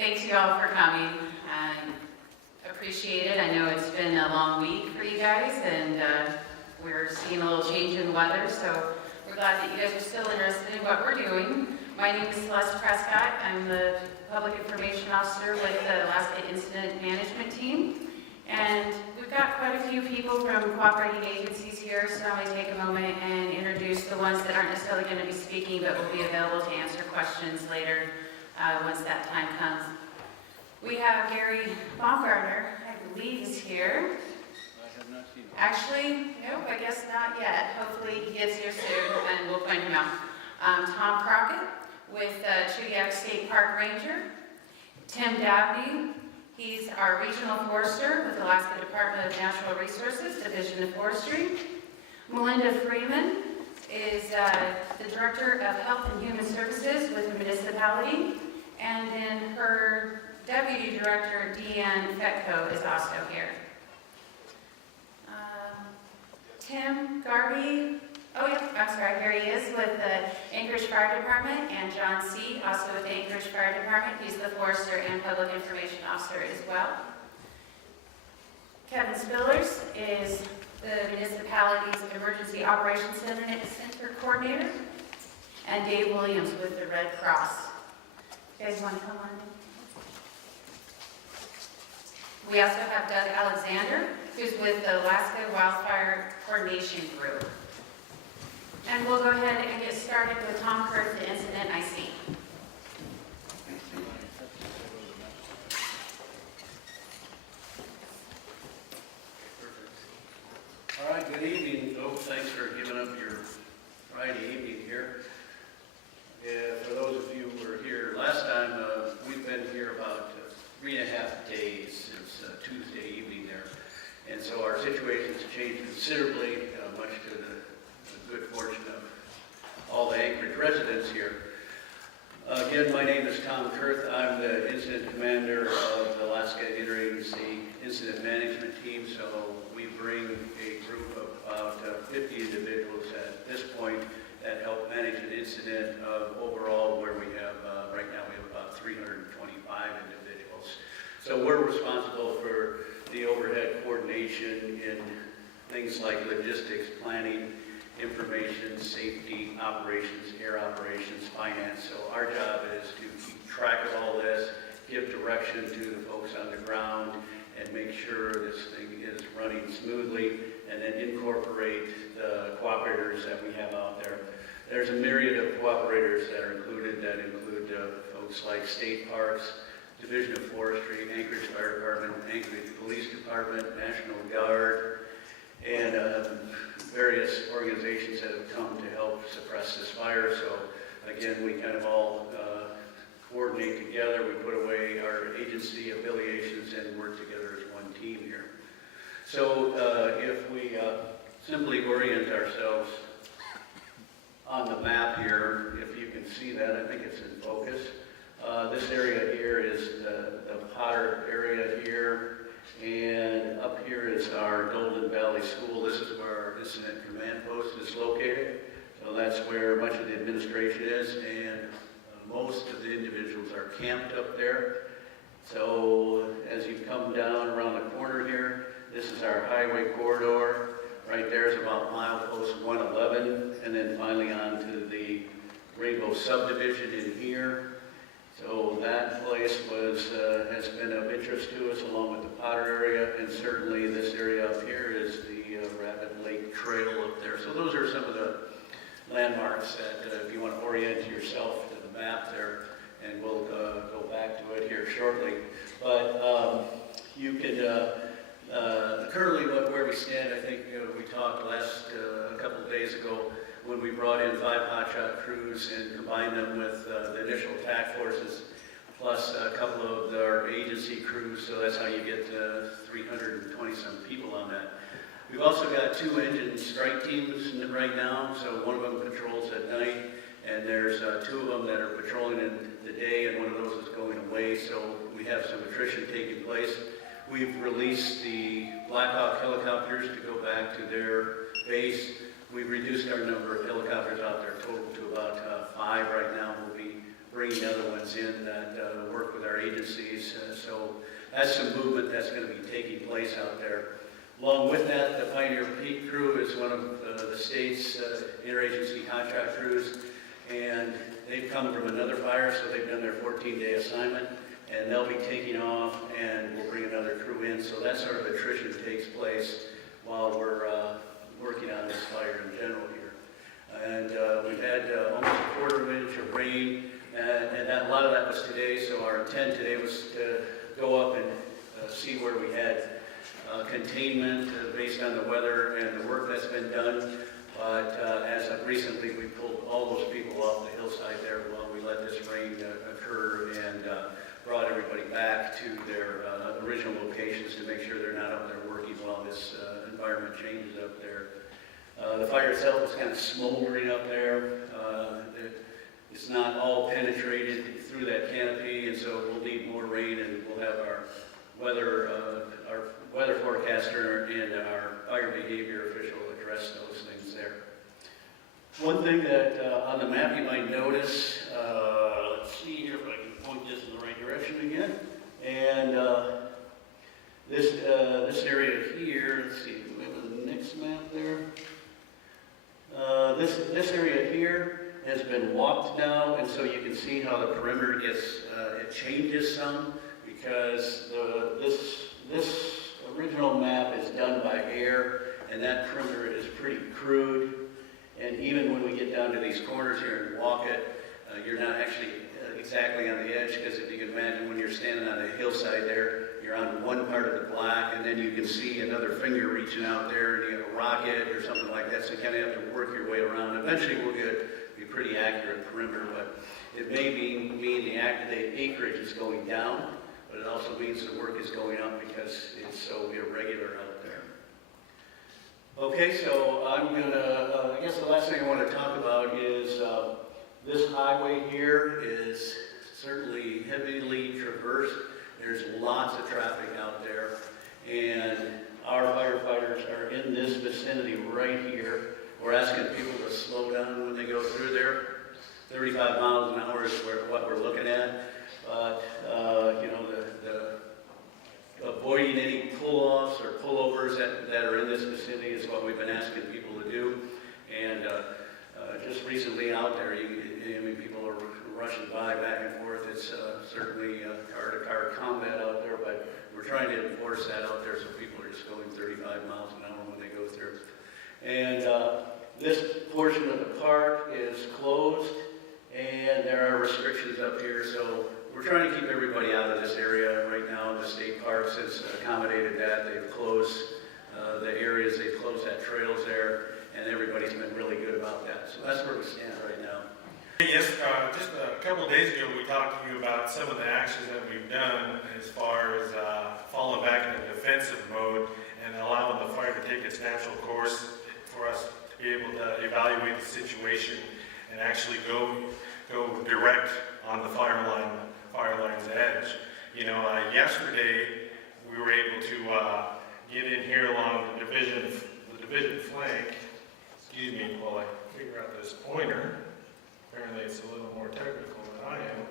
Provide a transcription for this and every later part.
Thanks you all for coming. I appreciate it. I know it's been a long week for you guys, and we're seeing a little change in the weather, so we're glad that you guys are still interested in what we're doing. My name is Celeste Prescott. I'm the Public Information Officer with the Alaska Incident Management Team. And we've got quite a few people from cooperating agencies here, so I'm going to take a moment and introduce the ones that aren't necessarily going to be speaking, but will be available to answer questions later once that time comes. We have Gary Baumgartner, I believe, is here. I have not seen him. Actually, nope, I guess not yet. Hopefully he gets here soon and we'll find him out. Tom Crockett with Chudiak State Park Ranger. Tim Dabney, he's our Regional Forester with Alaska Department of Natural Resources, Division of Forestry. Melinda Freeman is the Director of Health and Human Services with the Municipality. And then her Deputy Director, Deanne Fetko, is also here. Tim Garvey, oh yeah, I'm sorry, here he is with the Anchorage Fire Department, and John C., also with the Anchorage Fire Department. He's the Forester and Public Information Officer as well. Kevin Spillers is the municipality's Emergency Operations Center Coordinator, and Dave Williams with the Red Cross. You guys want to come on? We also have Doug Alexander, who's with the Alaska Wildfire Coordination Group. And we'll go ahead and get started with Tom Kurth, the incident IC. All right, good evening, folks. Thanks for giving up your Friday evening here. For those of you who were here last time, we've been here about 3.5 days since Tuesday evening there. And so our situation has changed considerably, much to the good fortune of all the Anchorage residents here. Again, my name is Tom Kurth. I'm the incident commander of the Alaska Interagency Incident Management Team. So we bring a group of about 50 individuals at this point that help manage an incident of overall where we have, right now we have about 325 individuals. So we're responsible for the overhead coordination in things like logistics, planning, information, safety, operations, air operations, finance. So our job is to keep track of all this, give direction to the folks on the ground, and make sure this thing is running smoothly, and then incorporate the cooperators that we have out there. There's a myriad of cooperators that are included, folks like state parks, Division of Forestry, Anchorage Fire Department, Anchorage Police Department, National Guard, and various organizations that have come to help suppress this fire. So again, we kind of all coordinate together. We put away our agency affiliations and work together as one team here. So if we simply orient ourselves on the map here, if you can see that, I think it's in focus. This area here is the Potter area here, and up here is our Golden Valley School. This is where our incident command post is located. So that's where much of the administration is, and most of the individuals are camped up there. So as you come down around the corner here, this is our highway corridor. Right there is about milepost 111, and then finally on to the Rainbow subdivision in here. So that place has been of interest to us, along with the Potter area, and certainly this area up here is the Rabbit Lake Trail up there. So those are some of the landmarks that if you want to orient yourself to the map there, and we'll go back to it here shortly. But you can, currently where we stand, I think we talked a couple of days ago when we brought in 5 hotshot crews and combined them with the initial attack forces, plus a couple of our agency crews, so that's how you get 320-some people on that. We've also got 2 engine strike teams right now, so one of them patrols at night, and there's 2 of them that are patrolling in the day, and one of those is going away, so we have some attrition taking place. We've released the Black Hawk helicopters to go back to their base. We've reduced our number of helicopters out there total to about 5 right now. We'll be bringing other ones in that work with our agencies. So that's some movement that's going to be taking place out there. Along with that, the Pioneer Peak crew is one of the state's interagency contract crews, and they've come from another fire, so they've done their 14-day assignment, and they'll be taking off, and we'll bring another crew in. So that sort of attrition takes place while we're working on this fire in general here. And we've had almost a quarter of an inch of rain, and a lot of that was today, so our intent today was to go up and see where we had containment based on the weather and the work that's been done. But as of recently, we pulled all those people off the hillside there while we let this rain occur, and brought everybody back to their original locations to make sure they're not up there working while this environment changes up there. The fire itself is kind of smoldering up there. It's not all penetrated through that canopy, and so we'll need more rain, and we'll have our weather forecaster and our fire behavior official address those things there. One thing that on the map you might notice, let's see here if I can point this in the right direction again. And this area here, let's see, do we have the next map there? This area here has been walked now, and so you can see how the perimeter gets, it changes some, because this original map is done by air, and that perimeter is pretty crude. And even when we get down to these corners here and walk it, you're not actually exactly on the edge, because if you can imagine when you're standing on the hillside there, you're on one part of the black, and then you can see another finger reaching out there, and you have a rocket or something like that, so you kind of have to work your way around. Eventually we'll get a pretty accurate perimeter, but it may mean the acreage is going down, but it also means the work is going up because it's so irregular out there. Okay, so I'm gonna, I guess the last thing I want to talk about is this highway here is certainly heavily traversed. There's lots of traffic out there, and our firefighters are in this vicinity right here. We're asking people to slow down when they go through there. 35 miles an hour is what we're looking at. But, you know, the avoiding any pull-offs or pullovers that are in this vicinity is what we've been asking people to do. And just recently out there, I mean, people are rushing by back and forth. It's certainly car-to-car combat out there, but we're trying to enforce that out there so people are just going 35 miles an hour when they go through. And this portion of the park is closed, and there are restrictions up here, so we're trying to keep everybody out of this area right now. The state parks has accommodated that. They've closed the areas, they've closed that trails there, and everybody's been really good about that. So that's where we stand right now. Yes, just a couple of days ago we talked to you about some of the actions that we've done as far as falling back into defensive mode and allowing the fire to take its natural course for us to be able to evaluate the situation and actually go direct on the fire line's edge. You know, yesterday we were able to get in here along the division flank. Excuse me while I figure out this pointer. Apparently it's a little more technical than I am.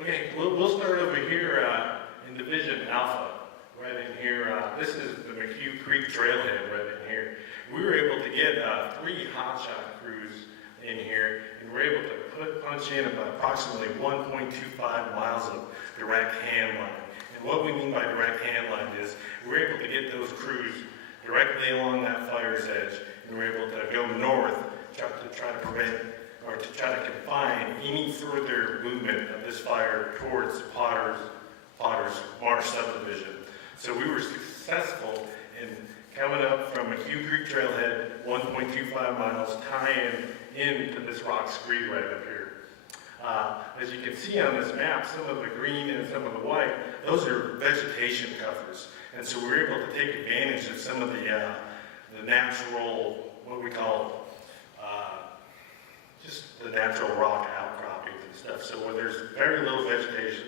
Okay, we'll start over here in Division Alpha, right in here. This is the McHugh Creek Trailhead right in here. We were able to get 3 hotshot crews in here, and we're able to punch in about approximately 1.25 miles of direct hand line. And what we mean by direct hand line is we're able to get those crews directly along that fire's edge, and we're able to go north to try to prevent or to try to confine any further movement of this fire towards Potter's Marsh subdivision. So we were successful in coming up from McHugh Creek Trailhead, 1.25 miles, tying into this rock screed right up here. As you can see on this map, some of the green and some of the white, those are vegetation covers. And so we're able to take advantage of some of the natural, what we call, just the natural rock outcroppings and stuff. So where there's very little vegetation,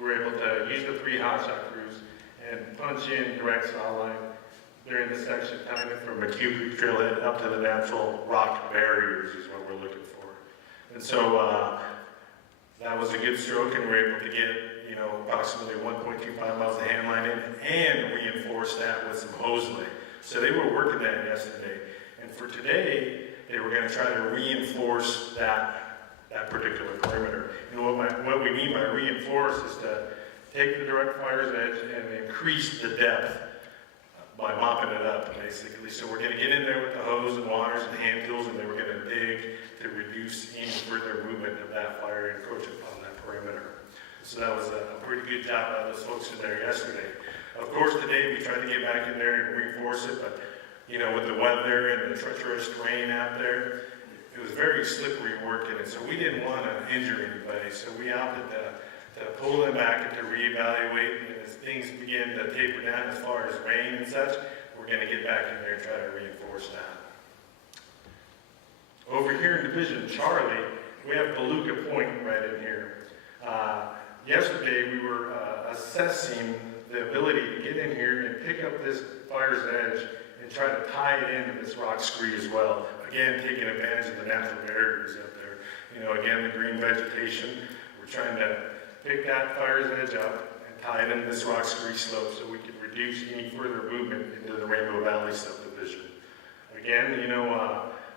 we're able to use the 3 hotshot crews and punch in direct saw line during the section coming from McHugh Creek Trailhead up to the natural rock barriers is what we're looking for. And so that was a good stroke, and we were able to get, approximately 1.25 miles of hand line in and reinforce that with some hose lay. So they were working that yesterday. And for today, they were going to try to reinforce that particular perimeter. And what we mean by reinforce is to take the direct fire's edge and increase the depth by mopping it up, basically. So we're going to get in there with the hose and waters and hand tools, and then we're going to dig to reduce any further movement of that fire encroaching on that perimeter. So that was a pretty good job by those folks in there yesterday. Of course, today we tried to get back in there and reinforce it, but with the weather and the treacherous terrain out there, it was very slippery working, and so we didn't want to injure anybody. So we opted to pull them back and to reevaluate, and as things begin to taper down as far as rain and such, we're going to get back in there and try to reinforce that. Over here in Division Charlie, we have Beluga Point right in here. Yesterday we were assessing the ability to get in here and pick up this fire's edge and try to tie it into this rock scree as well. Again, taking advantage of the natural barriers up there. Again, the green vegetation, we're trying to pick that fire's edge up and tie it into this rock scree slope so we can reduce any further movement into the Rainbow Valley subdivision. Again,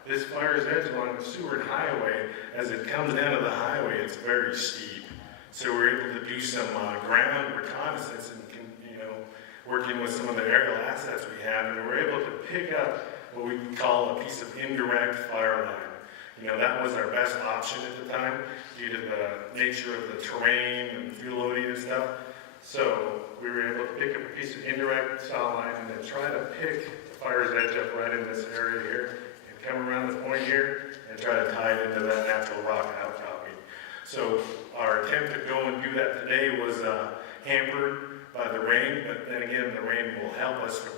this fire's edge along the Seward Highway, as it comes down to the highway, it's very steep. So we're able to do some ground reconnaissance and, working with some of the aerial assets we have, and we're able to pick up what we call a piece of indirect fire line. That was our best option at the time due to the nature of the terrain and fuel loading and stuff. So we were able to pick up a piece of indirect saw line and then try to pick the fire's edge up right in this area here and come around the point here and try to tie it into that natural rock outcropping. So our attempt to go and do that today was hampered by the rain, but then again, the rain will help us from,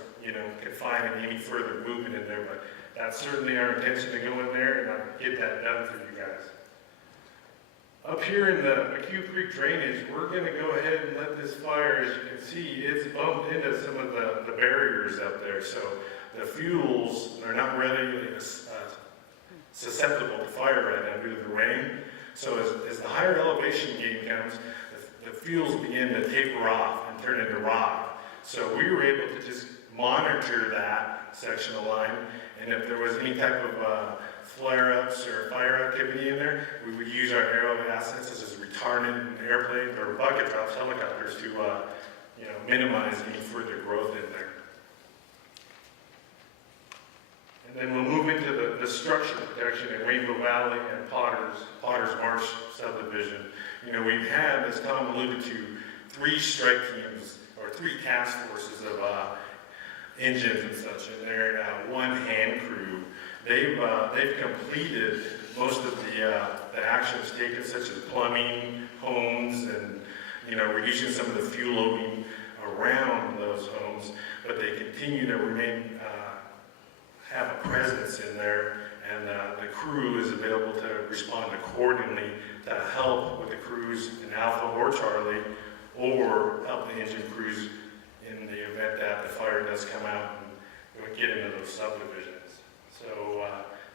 confining any further movement in there, but that's certainly our intention to go in there and get that done for you guys. Up here in the McHugh Creek drainage, we're going to go ahead and let this fire, as you can see, it's bumped into some of the barriers up there, so the fuels are not readily susceptible to fire right now due to the rain. So as the higher elevation gain comes, the fuels begin to taper off and turn into rock. So we were able to just monitor that section of line, and if there was any type of flare-ups or fire activity in there, we would use our aerial assets such as retardant airplanes or bucket drops, helicopters to minimize any further growth in there. And then we'll move into the structure protection in Rainbow Valley and Potter's Marsh subdivision. We've had, as Tom alluded to, 3 strike teams or 3 task forces of engines and such, and they're now 1 hand crew. They've completed most of the actions taken, such as plumbing, homes, and reducing some of the fuel loading around those homes. But they continue to have a presence in there, and the crew is available to respond accordingly to help with the crews in Alpha or Charlie, or help the engine crews in the event that the fire does come out and get into those subdivisions. So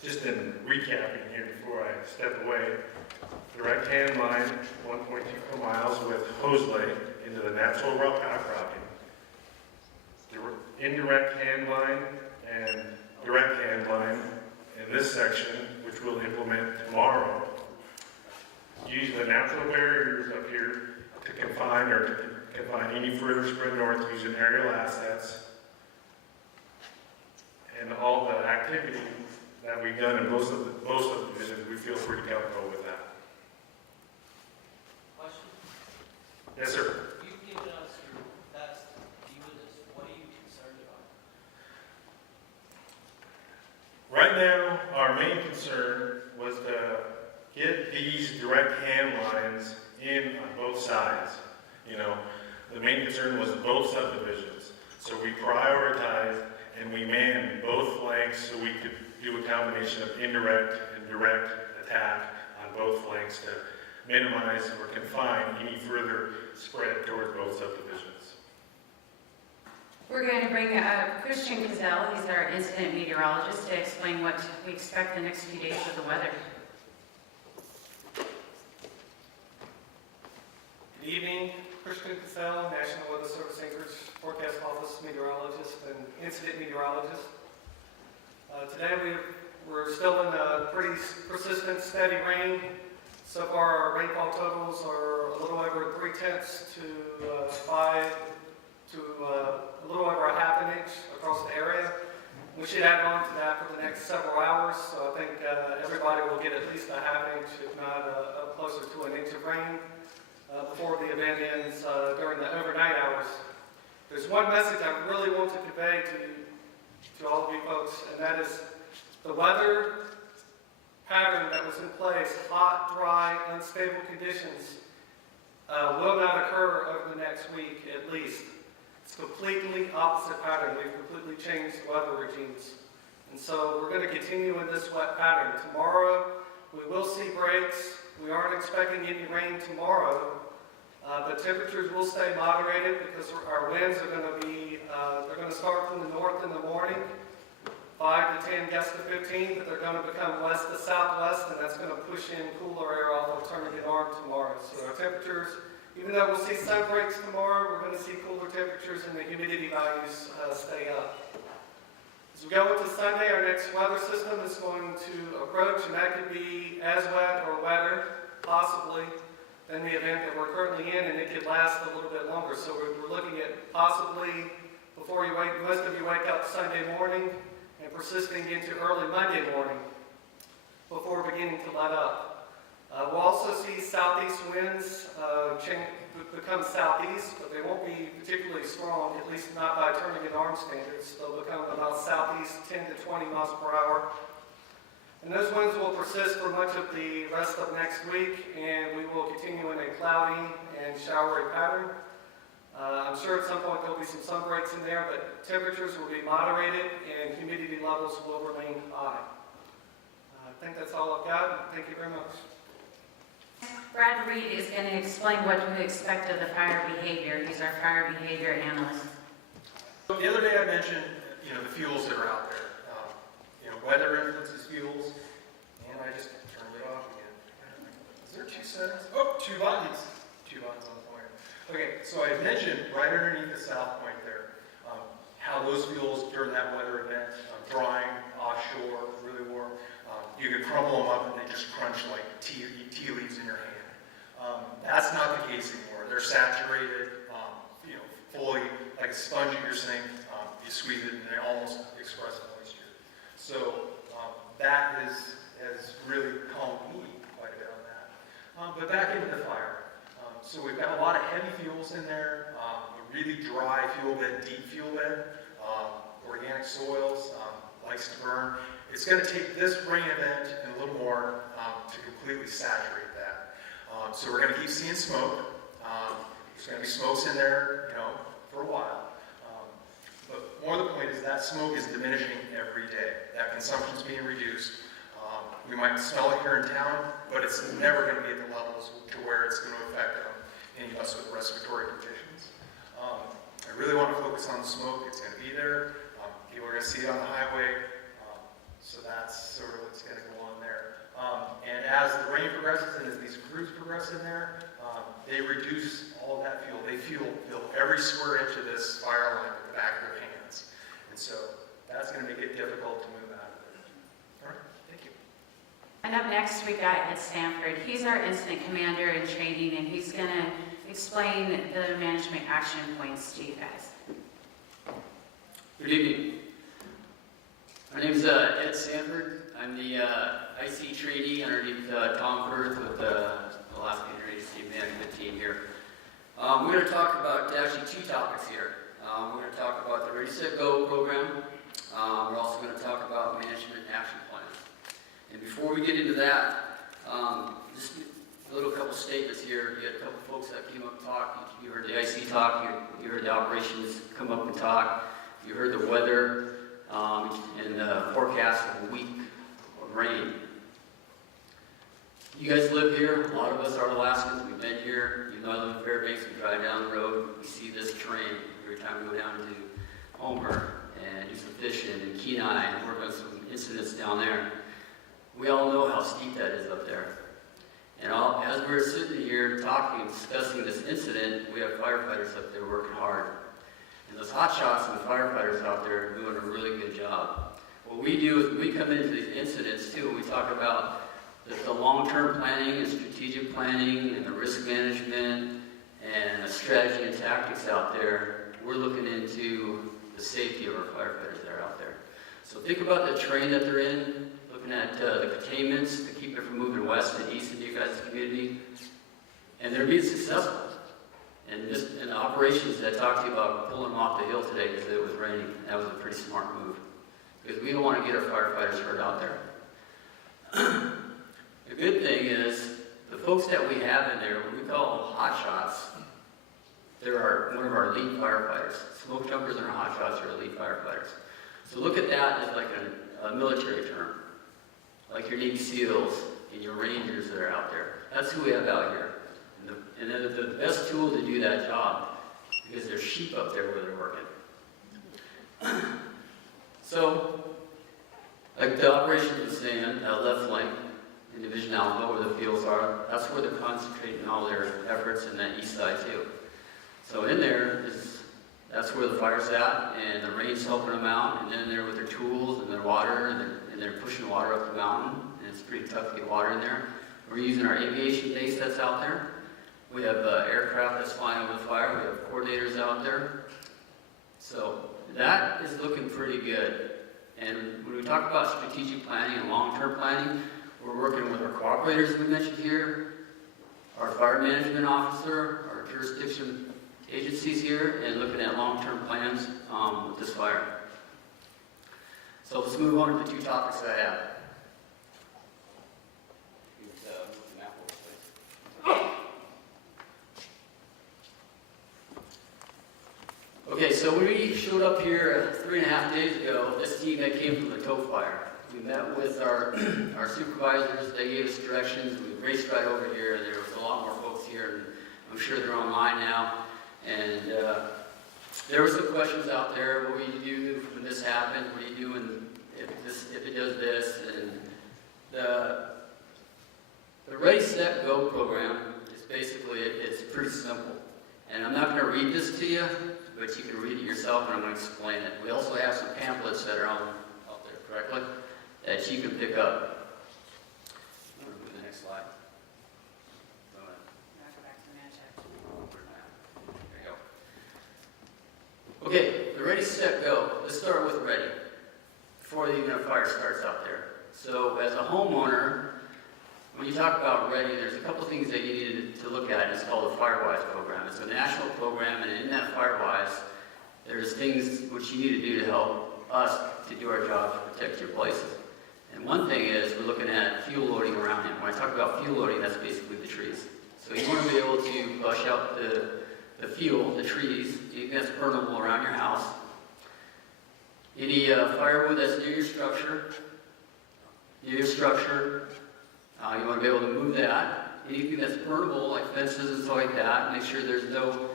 just in recapping here before I step away, direct hand line, 1.24 miles with hose lay into the natural rock outcropping. Indirect hand line and direct hand line in this section, which we'll implement tomorrow. Use the natural barriers up here to confine any further spread north using aerial assets. And all the activity that we've done in most of the divisions, we feel pretty comfortable with that. Question? Yes, sir. You've given us your best view of this. What are you concerned about? Right now, our main concern was to get these direct hand lines in on both sides. The main concern was both subdivisions. So we prioritized and we manned both flanks so we could do a combination of indirect and direct attack on both flanks to minimize or confine any further spread towards both subdivisions. We're going to bring Christian Cassell, he's our incident meteorologist, to explain what we expect the next few days of the weather. Good evening, Christian Cassell, National Weather Service Anchorage Forecast Office Meteorologist and Incident Meteorologist. Today we're still in a pretty persistent, steady rain. So far our rainfall totals are a little over 3/10 to 5 to a little over a half an inch across the area. We should add on to that for the next several hours, so I think everybody will get at least a half inch, if not closer to an inch of rain before the event ends during the overnight hours. There's one message I really want to convey to all of you folks, and that is the weather pattern that was in place, hot, dry, unstable conditions, will not occur over the next week at least. It's a completely opposite pattern. We've completely changed the weather regimes. And so we're going to continue in this wet pattern. Tomorrow, we will see breaks. We aren't expecting any rain tomorrow, but temperatures will stay moderated because our winds are going to be, they're going to start from the north in the morning, 5 to 10 gusts to 15, but they're going to become west to southwest, and that's going to push in cooler air off of Tourniquet Arm tomorrow. So our temperatures, even though we'll see sun breaks tomorrow, we're going to see cooler temperatures and the humidity values stay up. As we go into Sunday, our next weather system is going to approach, and that could be as wet or wetter, possibly, than the event that we're currently in, and it could last a little bit longer. So we're looking at possibly, before you wake, most of you wake up Sunday morning, and persisting into early Monday morning before beginning to let up. We'll also see southeast winds become southeast, but they won't be particularly strong, at least not by Tourniquet Arm standards. They'll become about southeast 10 to 20 miles per hour. And those winds will persist for much of the rest of next week, and we will continue in a cloudy and showery pattern. I'm sure at some point there'll be some sun breaks in there, but temperatures will be moderated and humidity levels will remain high. I think that's all I've got. Thank you very much. Brad Reed is going to explain what we expect of the fire behavior. He's our fire behavior analyst. So the other day I mentioned, the fuels that are out there. Weather influences fuels, and I just turned it off again. Is there 2 settings? Oh, 2 buttons. 2 buttons on the pointer. Okay, so I mentioned right underneath the south point there, how those fuels during that weather event, drying, offshore, really warm, you could crumble them up and they just crunch like tea leaves in your hand. That's not the case anymore. They're saturated, fully like a sponge at your sink. You squeeze it and they almost express moisture. So that has really calmed me quite a bit on that. But back into the fire. So we've got a lot of heavy fuels in there, a really dry fuel bed, deep fuel bed, organic soils, likes to burn. It's going to take this rain event and a little more to completely saturate that. So we're going to keep seeing smoke. There's going to be smokes in there, for a while. But more the point is that smoke is diminishing every day. That consumption is being reduced. We might smell it here in town, but it's never going to be at the levels to where it's going to affect any of us with respiratory conditions. I really want to focus on the smoke. It's going to be there. People are going to see it on the highway. So that's sort of what's going to go on there. And as the rain progresses and as these crews progress in there, they reduce all of that fuel. They fill every square inch of this fire line with the back of their hands. And so that's going to make it difficult to move out of there. All right, thank you. And up next, we got Ed Sanford. He's our incident commander in training, and he's going to explain the management action points to you guys. Good evening. My name is Ed Sanford. I'm the IC trainee underneath Tom Kurth with the Alaska Interagency Management Team here. We're going to talk about actually 2 topics here. We're going to talk about the Ready, Set, Go program. We're also going to talk about management action plans. And before we get into that, just a little couple statements here. You had a couple folks that came up and talked. You heard the IC talk. You heard the operations come up and talk. You heard the weather and the forecast of a week of rain. You guys live here. A lot of us are Alaskans. We've been here. You know, I live in Fairbanks. We drive down the road. We see this terrain every time we go down to Homer and do some fishing and Kenai and work on some incidents down there. We all know how steep that is up there. And as we're sitting here talking, discussing this incident, we have firefighters up there working hard. And those hot shots and the firefighters out there are doing a really good job. What we do is we come into these incidents too, we talk about the long-term planning and strategic planning and the risk management and the strategy and tactics out there. We're looking into the safety of our firefighters that are out there. So think about the terrain that they're in, looking at the containments to keep it from moving west and east into you guys' community. And they're being successful. And the operations that I talked to you about pulling them off the hill today because it was raining, that was a pretty smart move. Because we don't want to get our firefighters hurt out there. The good thing is, the folks that we have in there, what we call hot shots, they're one of our elite firefighters. Smoke jumpers and our hot shots are elite firefighters. So look at that as like a military term. Like your Navy SEALs and your Rangers that are out there. That's who we have out here. And they're the best tool to do that job because there's sheep up there where they're working. So, like the operations was saying, left flank in Division Alpha where the fields are, that's where they're concentrating all their efforts in that east side too. So in there that's where the fire's at, and the rain's helping them out, and then they're with their tools and their water, and they're pushing water up the mountain, and it's pretty tough to get water in there. We're using our aviation base that's out there. We have aircraft that's flying over the fire. We have coordinators out there. So that is looking pretty good. And when we talk about strategic planning and long-term planning, we're working with our cooperators we mentioned here, our fire management officer, our jurisdiction agencies here, and looking at long-term plans with this fire. So let's move on to the two topics I have. Okay, so when we showed up here 3.5 days ago, this team that came from the tow fire. We met with our supervisors, they gave us directions, we raced right over here, and there was a lot more folks here, and I'm sure they're online now. And there were some questions out there, what do you do when this happens, what do you do if it does this, and the Ready, Set, Go program is basically, it's pretty simple. And I'm not going to read this to you, but you can read it yourself and I'm going to explain it. We also have some pamphlets that are out there correctly that you can pick up. I'm going to move the next slide. Now go back to Manchester. There you go. Okay, the Ready, Set, Go. Let's start with ready before even a fire starts out there. So as a homeowner, when you talk about ready, there's a couple things that you need to look at. It's called the FireWise program. It's a national program, and in that FireWise, there's things which you need to do to help us to do our job to protect your places. And one thing is we're looking at fuel loading around it. When I talk about fuel loading, that's basically the trees. So you want to be able to flush out the fuel, the trees, anything that's burnable around your house. Any firewood that's near your structure, you want to be able to move that. Anything that's burnable, like fences and stuff like that, make sure there's no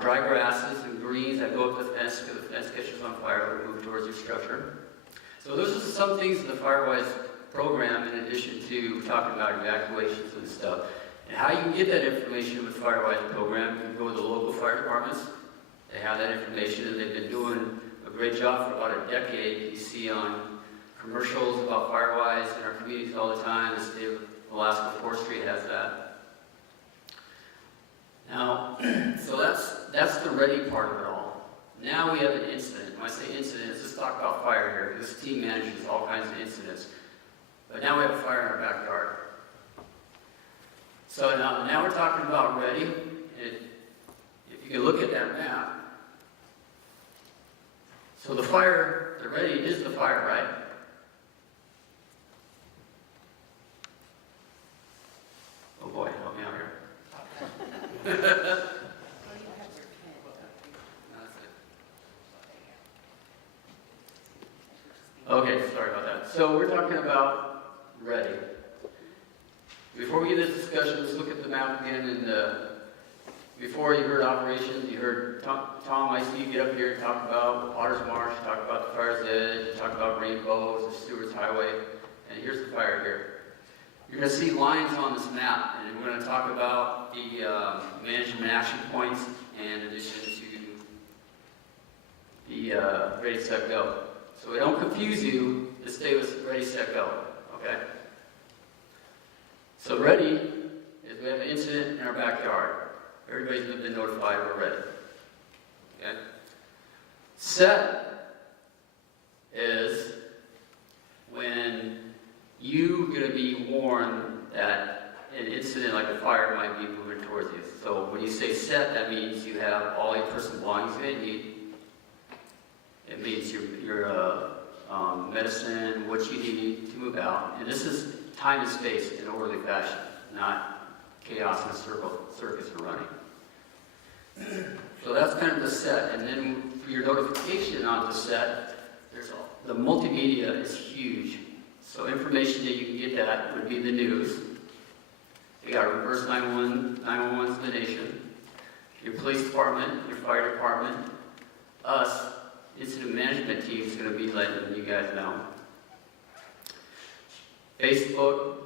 dry grasses and greens that go up the fence because the fence catches on fire or move towards your structure. So those are some things in the FireWise program in addition to talking about evacuations and stuff. And how you can get that information with FireWise program, you can go to the local fire departments. They have that information and they've been doing a great job for about a decade. You see on commercials about FireWise in our communities all the time. The state of Alaska Forestry has that. Now, so that's the ready part of it all. Now we have an incident. When I say incident, let's talk about fire here. This team manages all kinds of incidents. But now we have a fire in our backyard. So now we're talking about ready. And if you can look at that map. So the fire, the ready is the fire, right? Oh boy, help me out here. Okay, sorry about that. So we're talking about ready. Before we get into this discussion, let's look at the map again, and Before you heard operations, you heard Tom, I see you get up here and talk about Potter's Marsh, talk about the fire's edge, talk about rainbows, the Stewart's Highway, and here's the fire here. You're going to see lines on this map, and we're going to talk about the management action points in addition to the ready, set, go. So we don't confuse you, just stay with ready, set, go, okay? So ready is we have an incident in our backyard. Everybody's been notified we're ready. Okay? Set is when you're going to be warned that an incident like a fire might be moving towards you. So when you say set, that means you have all your personal belongings you need. It means your medicine, what you need to move out. And this is time and space in an orderly fashion, not chaos and circus and running. So that's kind of the set. And then for your notification on the set, the multimedia is huge. So information that you can get that would be the news. You got reverse 911, 911's the nation. Your police department, your fire department, us, incident management team is going to be letting you guys know. Facebook,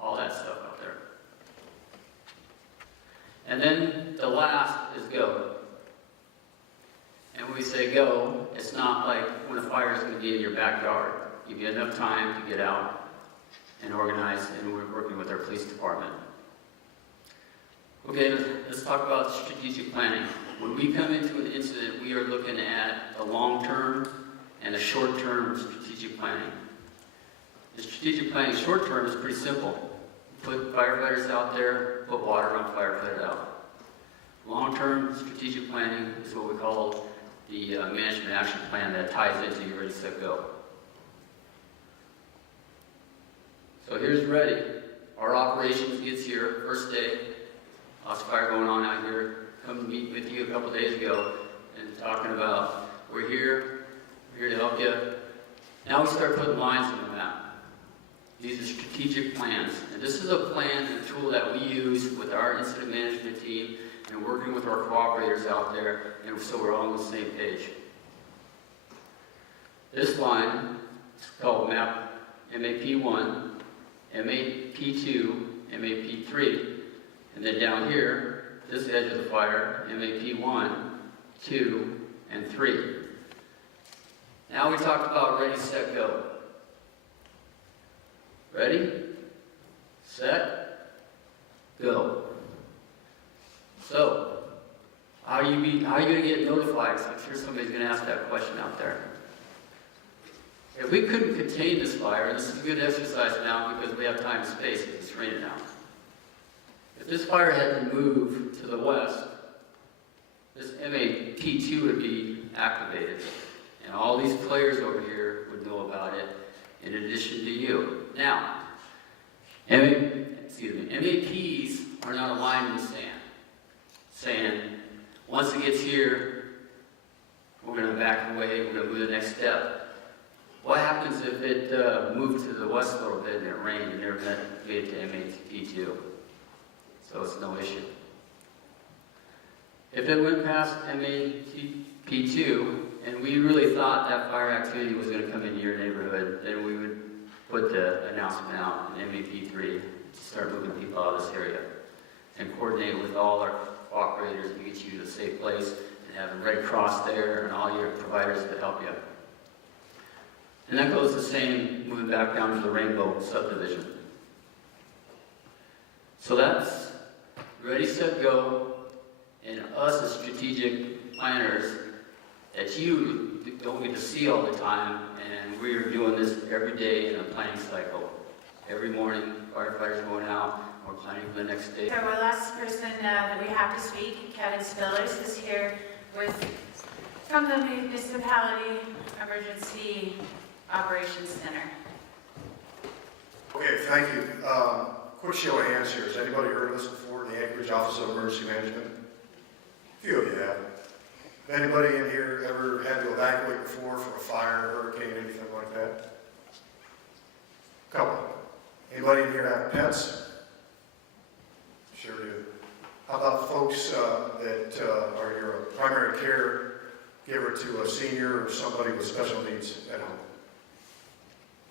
all that stuff out there. And then the last is go. And when we say go, it's not like when a fire is going to be in your backyard. You get enough time to get out and organize, and we're working with our police department. Okay, let's talk about strategic planning. When we come into an incident, we are looking at the long-term and the short-term strategic planning. The strategic planning short-term is pretty simple. Put firefighters out there, put water on fire, put it out. Long-term strategic planning is what we call the management action plan that ties into your ready, set, go. So here's ready. Our operations gets here, first day. Lots of fire going on out here. Come meet with you a couple days ago and talking about we're here to help you. Now we start putting lines on the map. These are strategic plans. And this is a plan and a tool that we use with our incident management team and working with our cooperators out there, and so we're all on the same page. This line is called MAP, MAP1, MAP2, MAP3, and then down here, this edge of the fire, MAP1, 2, and 3. Now we talked about ready, set, go. Ready, set, go. So, how are you going to get notified? So I'm sure somebody's going to ask that question out there. If we couldn't contain this fire, this is a good exercise now because we have time and space if it's raining out. If this fire had to move to the west, this MAP2 would be activated. And all these players over here would know about it in addition to you. Now, MAPs are not a line in the sand, saying, once it gets here, we're going to back away, we're going to move to the next step. What happens if it moved to the west a little bit and it rained and never made it to MAP2? So it's no issue. If it went past MAP2 and we really thought that fire activity was going to come into your neighborhood, then we would put the announcement out in MAP3 to start moving people out of this area and coordinate with all our operators to get you to a safe place and have a Red Cross there and all your providers to help you. And that goes the same moving back down to the Rainbow subdivision. So that's ready, set, go, and us as strategic planners that you don't get to see all the time, and we're doing this every day in a planning cycle. Every morning, firefighters going out, we're planning for the next day. So our last person that we have to speak, Kevin Spillers, is here from the Municipality Emergency Operations Center. Okay, thank you. Quick show of hands here. Has anybody heard of this before, the Anchorage Office of Emergency Management? A few of you have. Anybody in here ever had to evacuate before for a fire, hurricane, anything like that? Couple. Anybody in here have pets? Sure do. How about folks that caregiver to a senior or somebody with special needs at home.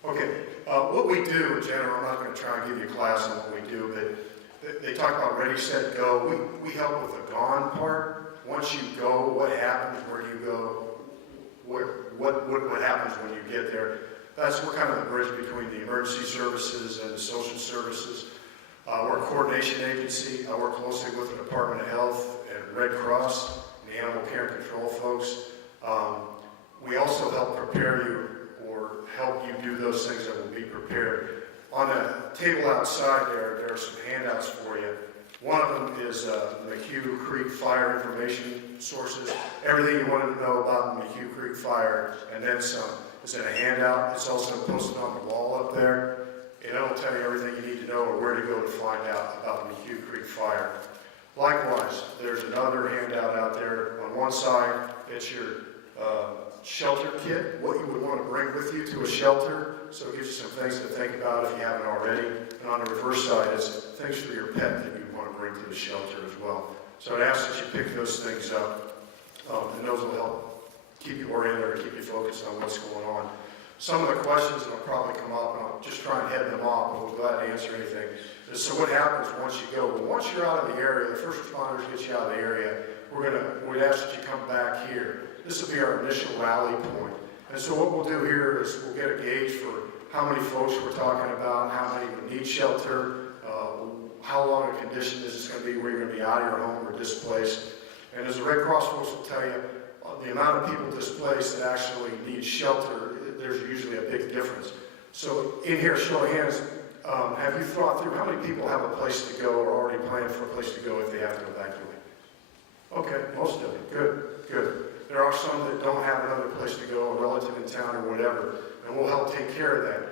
Okay, what we do in general, I'm not going to try and give you a class on what we do, but they talk about ready, set, go. We help with the gone part. Once you go, what happens? Where do you go? What happens when you get there? We're kind of the bridge between the emergency services and the social services. We're a coordination agency. I work closely with the Department of Health and Red Cross, and the animal care and control folks. We also help prepare you or help you do those things that will be prepared. On the table outside there are some handouts for you. One of them is McHugh Fire information sources. Everything you wanted to know about the McHugh Fire, and then some. It's in a handout. It's also posted on the wall up there. And it'll tell you everything you need to know or where to go to find out about the McHugh Fire. Likewise, there's another handout out there. On one side, it's your shelter kit, what you would want to bring with you to a shelter. So it gives you some things to think about if you haven't already. And on the reverse side is things for your pet that you want to bring to the shelter as well. So it asks that you pick those things up, and those will help keep you oriented or keep you focused on what's going on. Some of the questions that will probably come up, and I'll just try and head them off, but we're glad to answer anything. So what happens once you go? Well, once you're out of the area, the first responders get you out of the area, we'd ask that you come back here. This will be our initial rally point. And so what we'll do here is we'll get a gauge for how many folks we're talking about, how many would need shelter, how long a condition is this going to be where you're going to be out of your home or displaced. And as the Red Cross folks will tell you, the amount of people displaced that actually need shelter, there's usually a big difference. So in here, show of hands, have you thought through how many people have a place to go or already planned for a place to go if they have to evacuate? Okay, most of you. Good, good. There are some that don't have another place to go, a relative in town or whatever, and we'll help take care of that.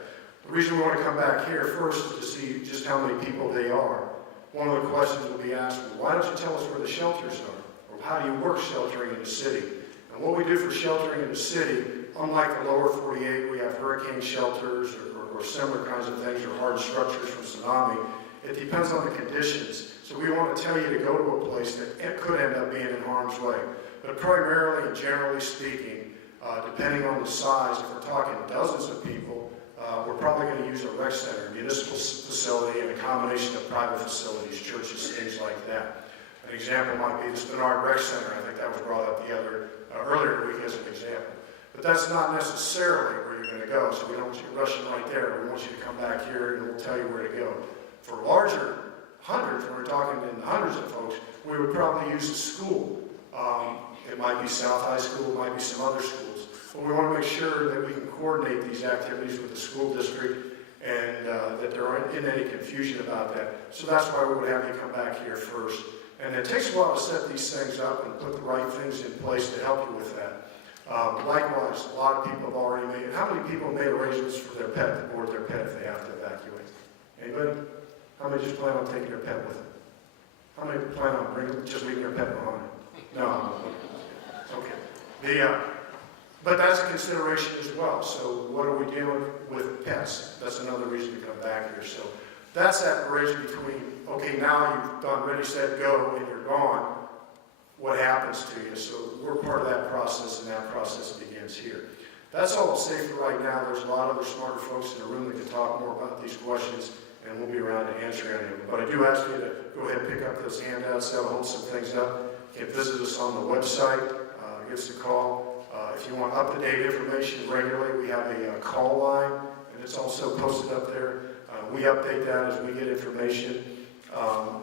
The reason we want to come back here first is to see just how many people they are. One of the questions will be asked, well, why don't you tell us where the shelters are? Or how do you work sheltering in the city? And what we do for sheltering in the city, unlike the lower 48, we have hurricane shelters or similar kinds of things, or hard structures from tsunami. It depends on the conditions. So we want to tell you to go to a place that could end up being in harm's way. But primarily and generally speaking, depending on the size, if we're talking dozens of people, we're probably going to use a rec center, municipal facility, and a combination of private facilities, churches, things like that. An example might be the Spinard Rec Center. I think that was brought up earlier week as an example. But that's not necessarily where you're going to go, so we don't want you rushing right there. We want you to come back here and we'll tell you where to go. For larger hundreds, when we're talking in hundreds of folks, we would probably use a school. It might be South High School, it might be some other schools. But we want to make sure that we can coordinate these activities with the school district and that there aren't any confusion about that. So that's why we would have you come back here first. And it takes a while to set these things up and put the right things in place to help you with that. Likewise, a lot of people have already made, how many people made arrangements for their pet to board their pet if they have to evacuate? Anybody? How many just plan on taking their pet with them? How many plan on just leaving their pet behind? No. Okay. But that's a consideration as well. So what are we doing with pets? That's another reason to come back here. So that's that bridge between, okay, now you've done ready, set, go, and you're gone. What happens to you? So we're part of that process, and that process begins here. That's all I'll say for right now. There's a lot of other smarter folks in the room that can talk more about these questions, and we'll be around to answer any of them. But I do ask you to go ahead and pick up those handouts. That'll hold some things up. You can visit us on the website. Give us a call. If you want up-to-date information regularly, we have a call line, and it's also posted up there. We update that as we get information.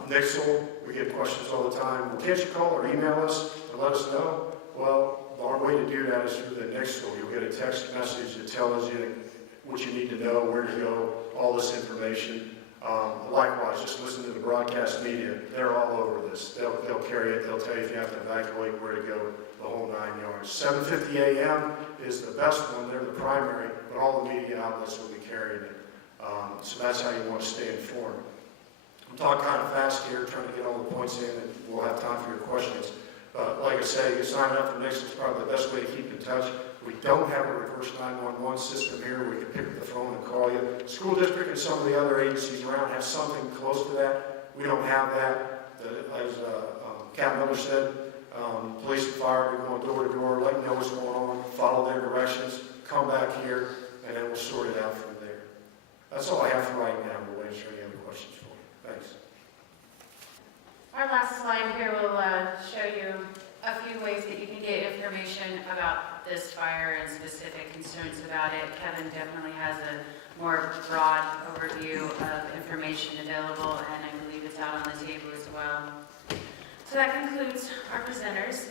Nixle, we get questions all the time. Well, can't you call or email us to let us know? Well, our way to do that is through the Nixle. You'll get a text message that tells you what you need to know, where to go, all this information. Likewise, just listen to the broadcast media. They're all over this. They'll carry it. They'll tell you if you have to evacuate, where to go, the whole 9 yards. 7:50 a.m. is the best one. They're the primary, but all the media outlets will be carrying it. So that's how you want to stay informed. I'm talking kind of fast here, trying to get all the points in, and we'll have time for your questions. But like I say, you sign up for Nixle is probably the best way to keep in touch. We don't have a reverse 911 system here. We can pick up the phone and call you. School district and some of the other agencies around have something close to that. We don't have that. As Cap Miller said, Police and fire, we go door to door, let them know what's going on, follow their directions, come back here, and then we'll sort it out from there. That's all I have for right now. We'll answer any other questions for you. Thanks. Our last slide here will show you a few ways that you can get information about this fire and specific concerns about it. Kevin definitely has a more broad overview of information available, and I believe it's out on the table as well. So that concludes our presenters.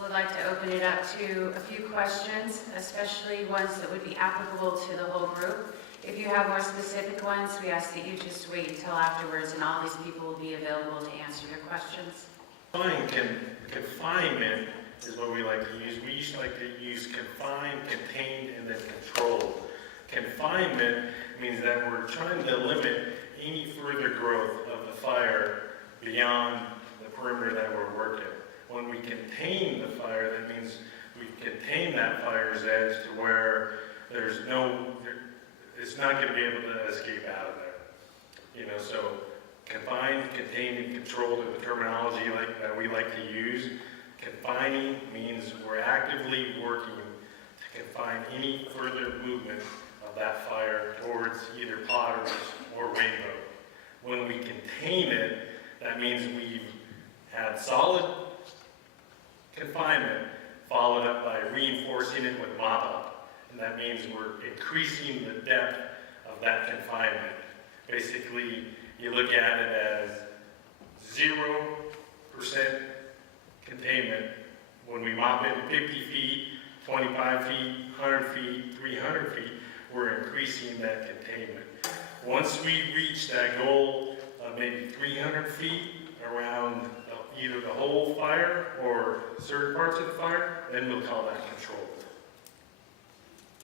We'd like to open it up to a few questions, especially ones that would be applicable to the whole group. If you have more specific ones, we ask that you just wait until afterwards, and all these people will be available to answer your questions. Confinement is what we like to use. We used to like to use confined, contained, and then controlled. Confinement means that we're trying to limit any further growth of the fire beyond the perimeter that we're working. When we contain the fire, that means we contain that fire's edge to where it's not going to be able to escape out of there. So confined, contained, and controlled are the terminology that we like to use. Confining means we're actively working to confine any further movement of that fire towards either Potters or Rainbow. When we contain it, that means we've had solid confinement followed up by reinforcing it with mop-up. And that means we're increasing the depth of that confinement. Basically, you look at it as 0% containment. When we mop it 50 feet, 25 feet, 100 feet, 300 feet, we're increasing that containment. Once we reach that goal of maybe 300 feet around either the whole fire or certain parts of the fire, then we'll call that control.